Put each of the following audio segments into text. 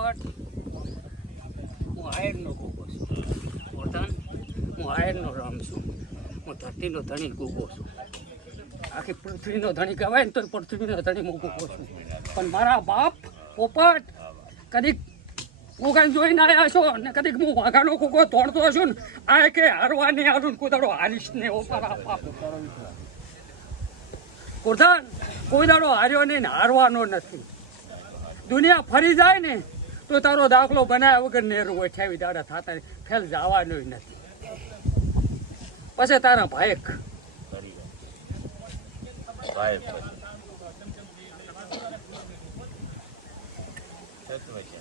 પોપટ હું આયરનો ગોગો છું. પોતાન હું આયરનો રામ છું. હું ધરતીનો ધણી ગોગો છું. આખી પૃથ્વીનો ધણી કહેવાય ને તો પૃથ્વીનો ધણી હું ગોગો છું. પણ મારા બાપ પોપટ કદીક ગોગાને જોઈને આવ્યા છો ને કદીક હું વાઘાનો ગોગો તોડતો છું ને, આ કે નહીં હારું કોઈ દાડો હારીશ ને ઓ મારા બાપ. કુર્ધાન કોઈ દાડો હાર્યો નહીં હારવાનો નથી. દુનિયા ફરી જાય ને તો તારો દાખલો બનાવ્યા વગર નેરું અઠાવી દાડા થતા ફેલ જવાનો નથી. પછી તારા ભાઈક.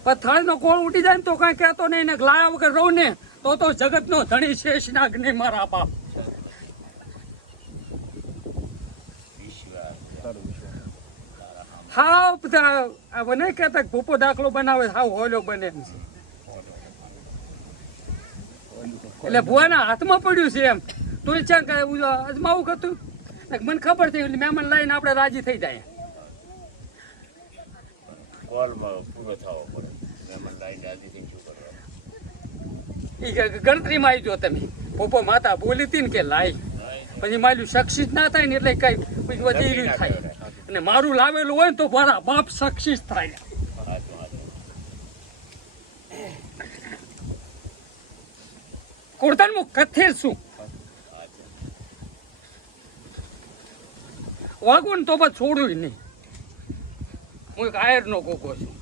પણ નો કોળ ઉઠી જાય ને તો કઈ કહેતો નહીં ને, લાયા વગર રહું ને, તો તો જગતનો ધણી શેષનાગ નહીં મારા બાપ. હાવ બધા મને કહેતા ભૂપો દાખલો બનાવે હાવ હોલો બને એટલે ભુવાના હાથમાં પડ્યું છે એમ. તું કે એવું અજમાવું ને મને ખબર થઈ એટલે મહેમાન લઈને આપણે રાજી થઈ જાય. એ ગણતરીમાં આવી જો તમે. પોપો માતા બોલી હતી ને કે લાઈ પછી માલ્યું સક્ષિત ના થાય ને એટલે કઈ પછી વધી રહ્યું થાય. અને મારું લાવેલું હોય ને તો મારા બાપ સક્ષિત થાય. કુર્તાન હું કથેર છું. વાગું ને તો પણ છોડું નહીં. હું એક આયર નો કોકો છું.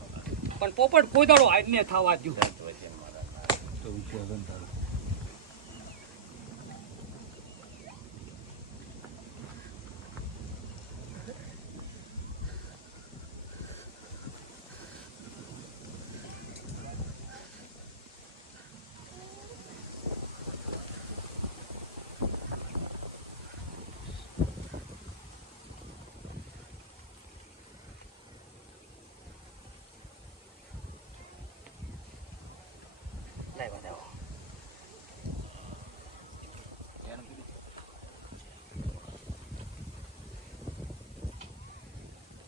પણ પોપટ કોઈ દાડો આયરને થવા દઉં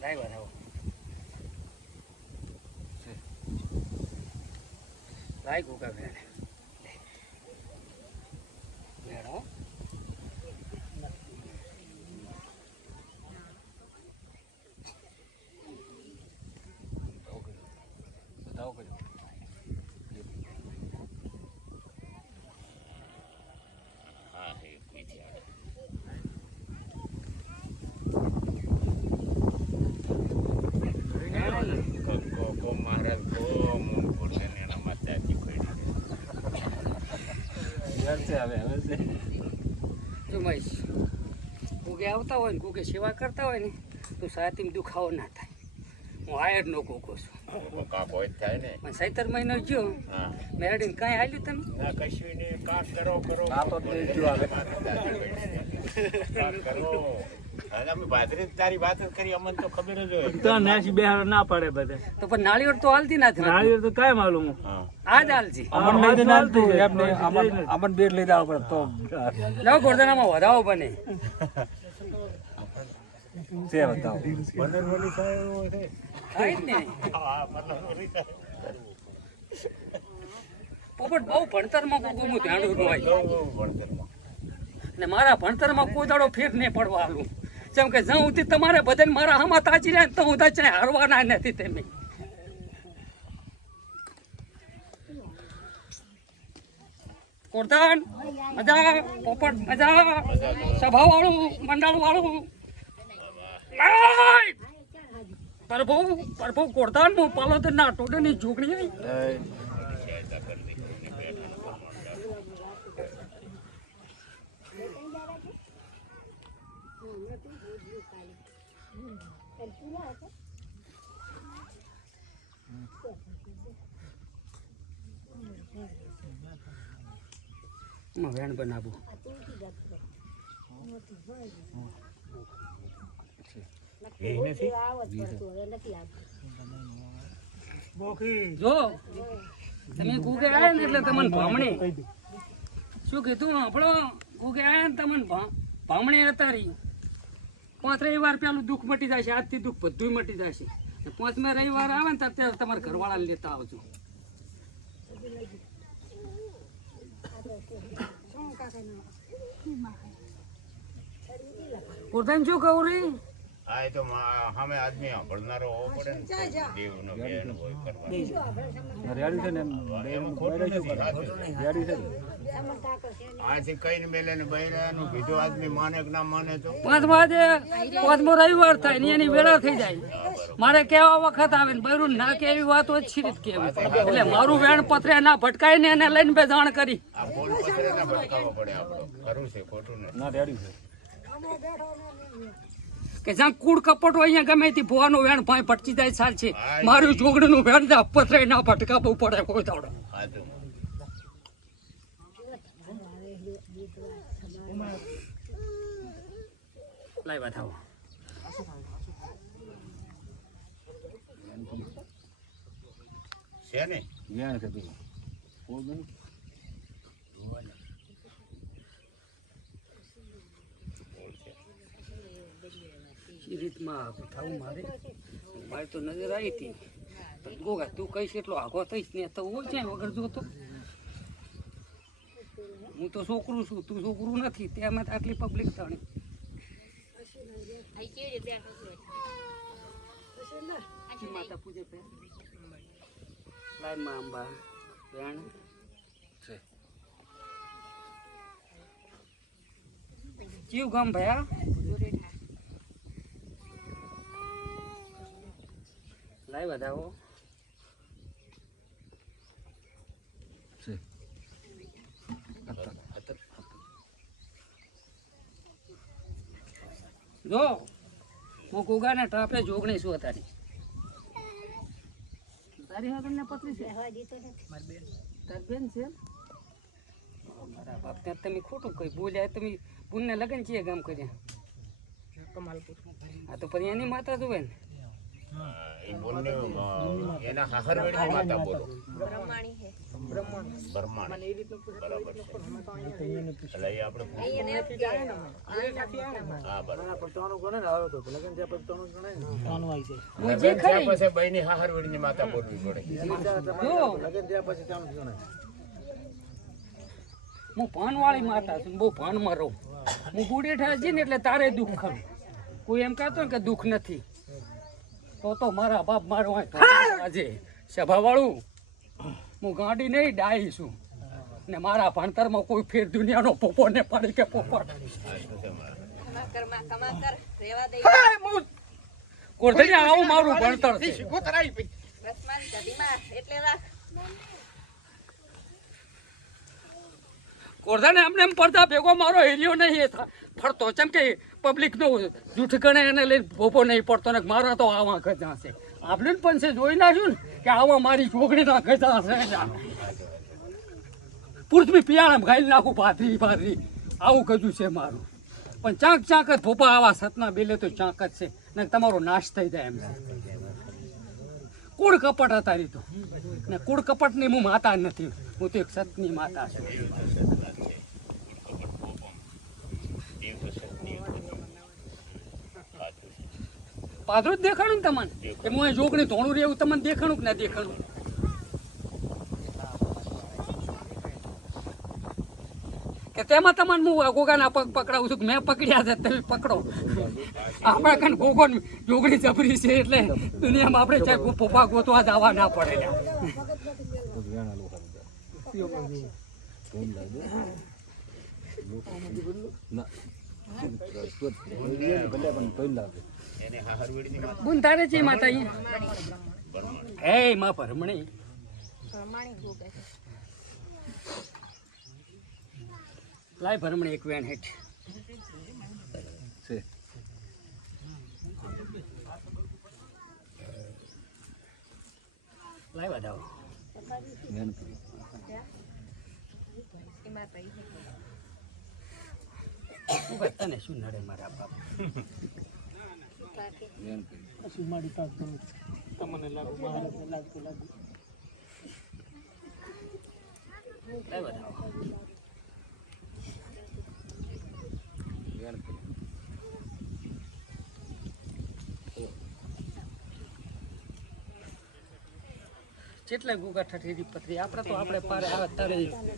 લાય બતાવો લાય ગોગા બેન બેડો હા એ પીઠી આવે કો કો કો મહારાજ કો મૂળ પૂરને એના માતાજી પડી જો મહેશ કોકે આવતા હોય ને કોકે સેવા કરતા હોય ને તો સાતીમ દુખાવો ના થાય. હું આયરનો કોકો છું. કાકો થાય ને. પણ સૈતર મહિનો ગયો મેરડીને કાંઈ હાલ્યું તમે? ના કશું નહીં કાટ કરો કરો. આ તો તારી વાત જ કરી અમને તો ખબર જ હોય. તો નાસી બેહાર ના પડે બધા. તો પણ નાળિયેર તો હાલતી નથી નાળિયેર તો કાંઈ માલુમ. હા. આ જ હાલજી. અમન લઈને હાલતું. એમને અમન અમન બેટ લઈને આવ પડે તો નવ ગોરદાનામાં વધાવો બને. છે બતાવો પંદરવડી થાય છે. થાય ને હા પંદરવડી થાય પોપટ બહુ ભણતરમાં કોકો હું ધ્યાન હોય ભણતરમાં. ને મારા ભણતરમાં કોઈ દાડો ફેર નહીં પડવા હાલું. જેમ કે જ્યાં સુધી તમારે બધાને મારા હામાં તાજી રહ્યા તો હું ચાહે હરવાના નથી તમે. કોરધાન મજા, પોપટ, મજા સભા વાળું મંડળ વાળું! પ્રભુ પ્રભુ કોરધાન હું પાલોતર ના ટોડની જોગણી હું વેણ બનાવું. જો તમે કુકે આવ્યા ને એટલે તમને ભામણી. શું કીધું? આપણો કુકે આવ્યા ને તમને ભામણી હતા રહી પાંચ વાર પેલું દુઃખ મટી જશે આજથી દુઃખ બધું મટી જશે પાંચમે રવિવાર આવે ને ત્યારે તમારા ઘરવાળાને લેતા આવજો. પોતાને શું કહું રે? એ તો સામે આદમી સાંભળનારો હોવો પડે ને દેવનો બેન હોય થાય મારે કેવા વખત આવે ને બૈરું ના કેવી વાત રીત કેવી એટલે મારું વેણ પત્ર ના ભટકાય ને એને લઈને બે જાણ કરી. આ બોલ પથરે ના ભટકાવો પડે આપણો. ખરું છે ખોટું ના રેડ્યું છે. કે જ્યાં કુડ કપટ હોય અહીંયા ગમે તે ભોવાનું વેણ ભાઈ ભટકી જાય સાર છે. મારું જોગડનું વેણ જા પથરે ના ભટકાવવું પડે કોઈ દાડો લાઈ બતાવો છે ને? જ્ઞાન છે પેલું બોલ બેન. બોલ છે એ રીતમાં થવું મારે. મારે તો નજર આવી હતી. પણ ગોગા તું કહીશ એટલો આગો થઈશ ને તો હોય છે વગર જોતો? હું તો છોકરું છું તું છોકરું નથી. તેમાં તો આટલી પબ્લિક થાણી. માતા પૂજે પે લાયમાં અંબા બેન છે. જીવ ગામ ભયા લાય જો. હું ગુગાના ટાપે જોગણી છું તારી તારી હા તમને પત્રી છે. તાર બેન છે? મારા બાપ ત્યાં તમે ખોટું કઈ બોલ્યા તમે પુણ્ય લગન છે ગામ કર્યા? આ તો પછી એની માતા જોવે ને? હા, એ બોલને એના હાહરવેડની માતા બોલો? બ્રહ્માણ બરાબર છે. એટલે એ આપણે હા બરાબર. પાન વાળી થયા ખરી. પછી બહેની હાહરવેડની માતા બોલવી પડે. જો. હું ભાનવાળી માતા છું બહુ ભાનમાં રહું. હું ગુડેઠા જી ને એટલે તારે દુઃખ. ખરું કોઈ એમ કહેતો ને કે દુઃખ નથી. તો તો મારા બાપ મારો આજે સભાવાળું. હું ગાડી નહીં ડાઈ છું. ને મારા ભણતરમાં કોઈ ફેર દુનિયાનો પોપો ને પાડી કે પોપટ કોરધણી આવું મારું ભણતર છે. કોરધાને એમને એમ પડતા ભેગો મારો એરિયો નહીં, એ ફરતો. જેમ કે પબ્લિકનો જૂઠ ગણે એને લઈને ભોપો નહીં પડતો ને મારા તો આવા ગજા છે. આપણે પણ છે, જોઈ નાખ્યું ને કે આવા મારી છોકરીના ગજા છે. પૃથ્વી પિયાળામાં ગાઈ નાખું પાથરી પાથરી આવું કજું છે મારું. પણ ચાંક ચાંક જ ભોપા આવા સતના બેલે તો ચાંક જ છે. ને તમારો નાશ થઈ જાય એમ કુળ કપટ હતા રીતો ને કુળ કપટની હું માતા નથી. હું તો એક સતની માતા છું દેવ તો સત્ય સાચું છે પાદરું જ દેખાણું ને તમને? કે હું જોગણી ધોણું રહેવું તમને દેખાણું કે ના દેખાણું? કે તેમાં તમને હું ગોગાના પગ પકડાવું છું કે મેં પકડ્યા છે, તમે પકડો. આપણા કન ગોગો જોગણી જબરી છે એટલે દુનિયામાં આપણે ચાહે ફોફા ગોતવા જવા ના પડે તારે છે માતા હે માં ભરમણી. લાય ભરમણી એક વેણ હેઠ. લાય વધાવો તને શું નડે મારા બાપ? જ્ઞાન કર્યું શું મારી પાસે તમને લાગુ મહારાજને લાગતું લાગુ લાય વધાવો જ્ઞાન કર્યું જેટલા ગુગા ઠઠેરી પથરી? આપણે તો આપણે પારે આવે તારે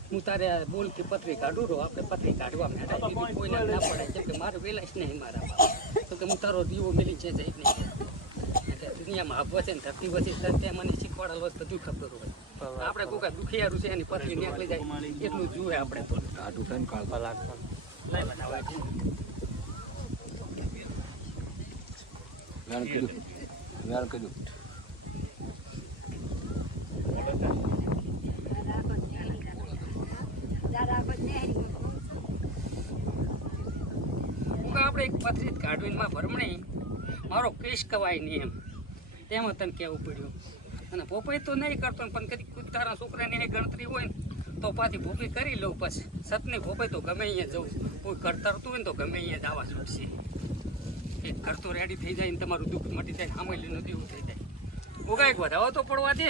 હું તારે બોલ કે પથરી કાઢું રહો આપણે પથરી કાઢવા માંડ્યા કોઈને ના પડે કેમ કે મારે વેલા જ નહીં મારા તો કે હું તારો દીવો મેલી છે જઈ નહીં એટલે દુનિયામાં આપવા છે ને ધરતી વધી તે મને શીખવાડેલો વસ્તુ તો બધું ખબર હોય? આપણે ગુગા દુખિયારું છે એની પથરી નીકળી જાય. એટલું જુએ આપણે તો. કાઢું થઈને કાઢવા લાગતા લઈ બનાવવા કીધું. કીધું હું કહું આપણે એક પથરી કાઢવીને ભરમણી. મારો કેસ કવાય નહીં એમ. તેમાં તને કહેવું પડ્યું. અને પોપાઈ તો નહીં કરતો પણ કદી ખુદ તારા છોકરાની એ ગણતરી હોય ને, તો પાછી ભોપી કરી લઉં પછી. સતની ભોપાઈ તો ગમે અહીંયા જવું. કોઈ કરતરતું હોય ને તો ગમે અહીંયા જવા છૂટશે. એક ઘર રેડી થઈ જાય ને, તમારું દુઃખ મટી જાય સામે નથી એવું થઈ જાય. ઉગાય વધાવો તો પડવા દે.